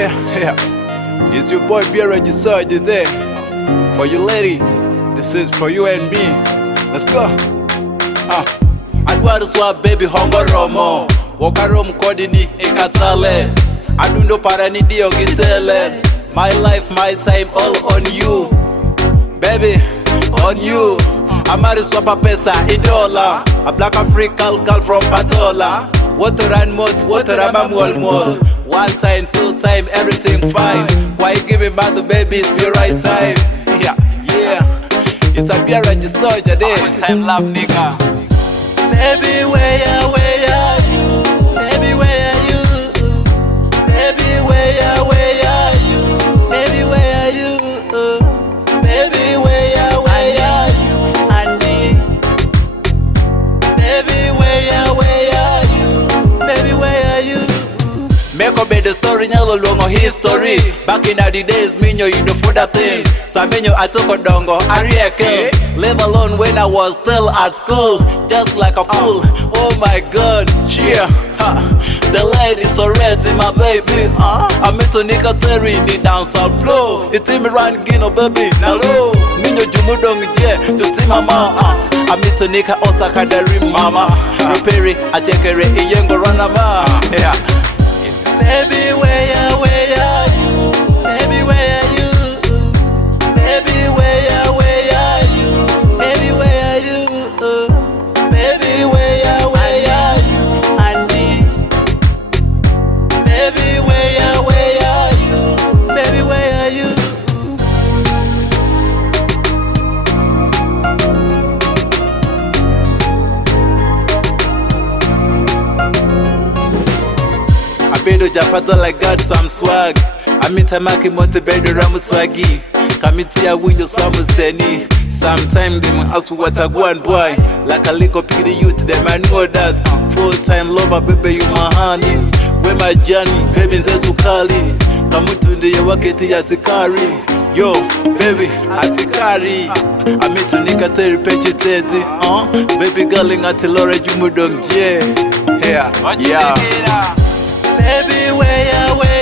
Yeah. It's your boy Pierre Gisard there. For you lady, this is for you and me. Let's go. I'd rather swap baby hongo romo. Wakarom kodini ekatale. Adundo parani dio gitele. My life, my time, all on you. Baby, on you. Amari swapa pesa idola. A black African girl from Patola. Water and mud, water and mol. One time, two time, everything's fine. Why you giving back the baby? It's the right time. Yeah. It's a Pierre Gisard day. Time love nigga. Baby, where are you? Baby, where are you? Baby, where are you? Baby, where are you? Baby, where are you? Andy. Baby, where are you? Baby, where are you? Make up the story, nyalo longo history. Back in the days, minyo you do for that thing. Samenyo atoko dongo, arieke. Live alone when I was still at school, just like a fool. Oh my God, cheer. The lady's already my baby. I'm into Nika Terry, ni dance and flow. It's me run gino baby, nalo. Minyo jumudong je, to ti mama. I'm into Nika Osaka Dari mama. Reperi, achekere, iyengo ranama. Yeah. Baby, where are you? Baby, where are you? Baby, where are you? Baby, where are you? Baby, where are you? Andy. Baby, where are you? Baby, where are you? Abedo Japata like got some swag. Amita maki motivated ramu swaggy. Kamitia winyo swamu seni. Sometime them ask what I go and boy. Like a lick up the youth, them I know that. Full-time lover, baby, you my honey. Where my journey, baby, ze sukali. Kamutunde ya waketi ya sikari. Yo, baby, asikari. Amitu nikateri pechi teti. Baby girl ingati lore jumudong je. Yeah. Baby, Baby, where